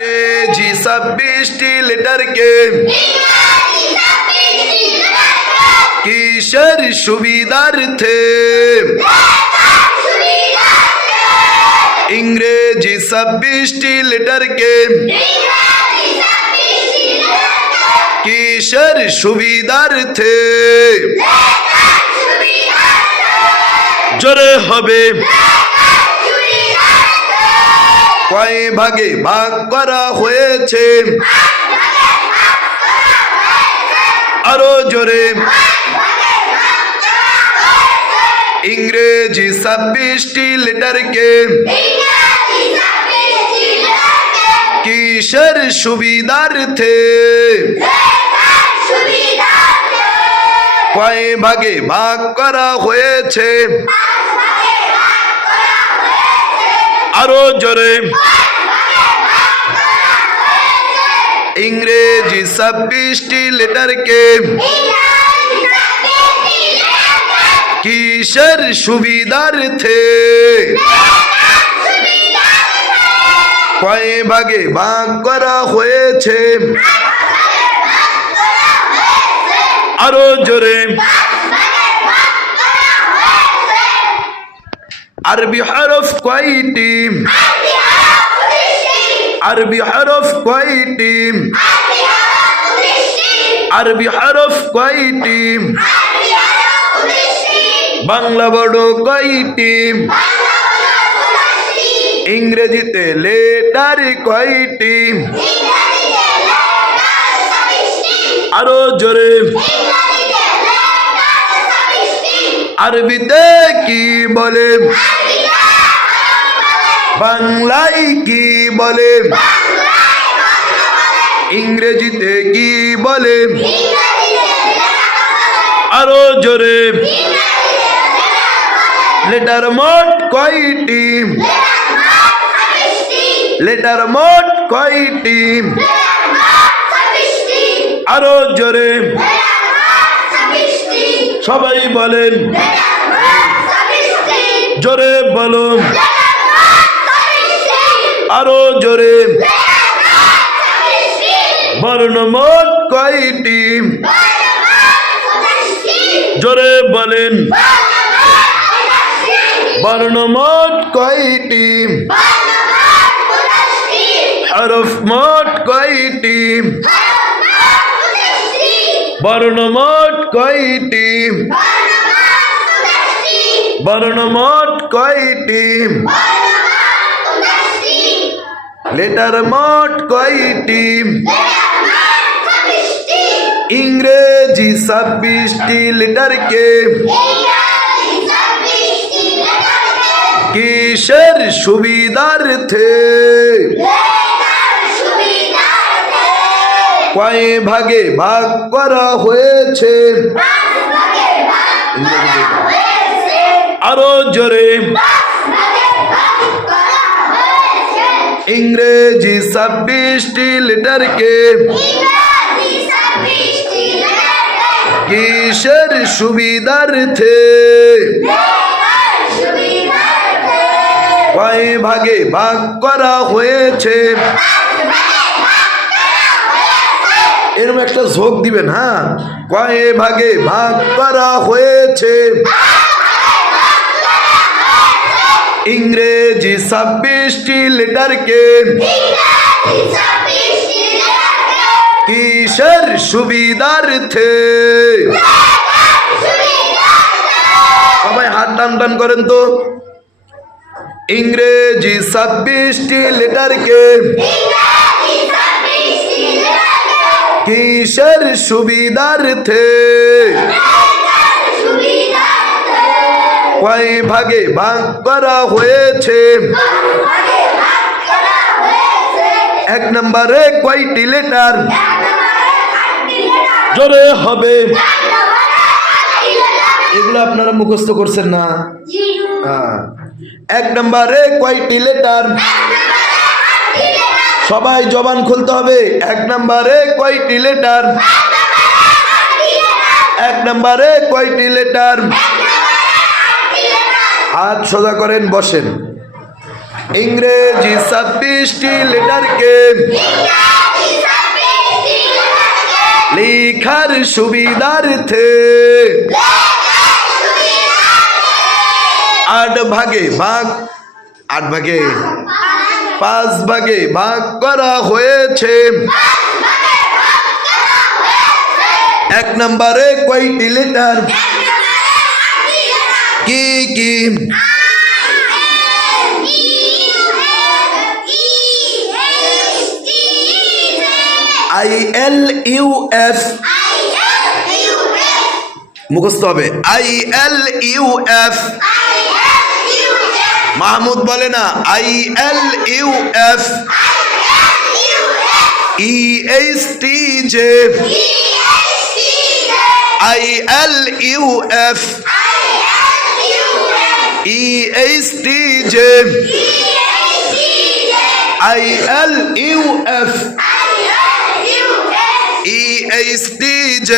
जी 26টি লেটারকে কিসের সুবিধার্থে ইংরেজি 26টি লেটারকে কিসের সুবিধার্থে জোরে হবে কয় ভাগে ভাগ করা হয়েছে আরো জোরে ইংরেজি 26টি লেটারকে কিসের সুবিধার্থে কয় ভাগে ভাগ করা হয়েছে আরো জোরে ইংরেজি 26টি লেটারকে কিসের সুবিধার্থে কয় ভাগে ভাগ করা হয়েছে আরো জোরে আরবি হরফ কয়টি আরবি হরফ কয়টি আরবি হরফ কয়টি বাংলা বড় কয়টি ইংরেজিতে লেটার কয়টি আরো জোরে আরবিতে কি বলে বাংলায় কি বলে ইংরেজিতে কি বলে আরো জোরে লেটার মোট কয়টি লেটার মোট কয়টি আরো জোরে সবাই বলেন জোরে বলো আরো জোরে বর্ণ মোট কয়টি জোরে বলেন বর্ণ মোট কয়টি হরফ মোট কয়টি বর্ণ মোট কয়টি বর্ণ মোট কয়টি লেটার মোট কয়টি ইংরেজি 26টি লেটারকে কিসের সুবিধার্থে কয় ভাগে ভাগ করা হয়েছে আরো জোরে ইংরেজি 26টি লেটারকে কিসের সুবিধার্থে কয় ভাগে ভাগ করা হয়েছে এরকম একটা ঝোঁক দিবেন হ্যাঁ কয় ভাগে ভাগ করা হয়েছে ইংরেজি 26টি লেটারকে কিসের সুবিধার্থে সবাই হাত টান টান করেন তো ইংরেজি 26টি লেটারকে কিসের সুবিধার্থে কয় ভাগে ভাগ করা হয়েছে এক নম্বরে কয়টি লেটার জোরে হবে এগুলো আপনারা মুখস্থ করছেন না এক নম্বরে কয়টি লেটার সবাই জবান খুলতে হবে এক নম্বরে কয়টি লেটার এক নম্বরে কয়টি লেটার হাত সোজা করেন বসেন इंग्रेजी 26टी लेटर के সুবিধার্থে 8 ভাগে ভাগ 8 ভাগে 5 ভাগে ভাগ করা হয়েছে 1 নম্বরে কয়টি লেটার কি কি ILUF মুখস্থ হবে ILUF মাহমুদ বলে না ILUF ESTJ ILUF ESTJ ILUF ESTJ